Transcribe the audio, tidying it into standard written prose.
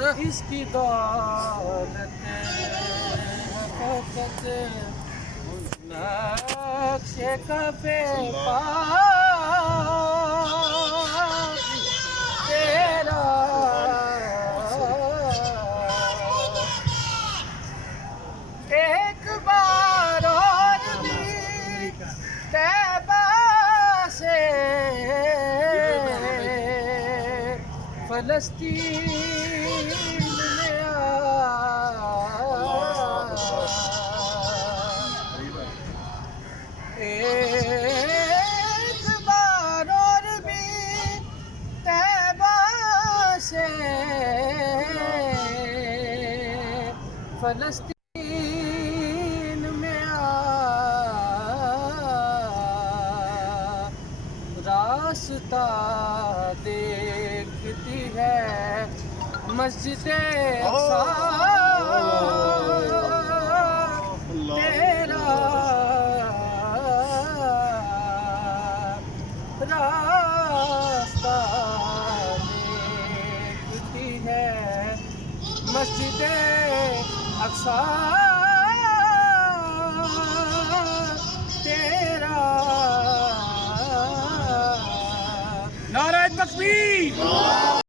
इसकी दौलत हक़ीक़त नक्शे कफ़े पा तेरा एक बार और भी तैबा से फ़लस्तीन में आ एक बार और भी तैबा से फ़लस्तीन में आ रास्ता देखती है मस्जिद अक़सा तेरा रास्ता देखती है मस्जिद अक़सा तेरा नारे तकबीर।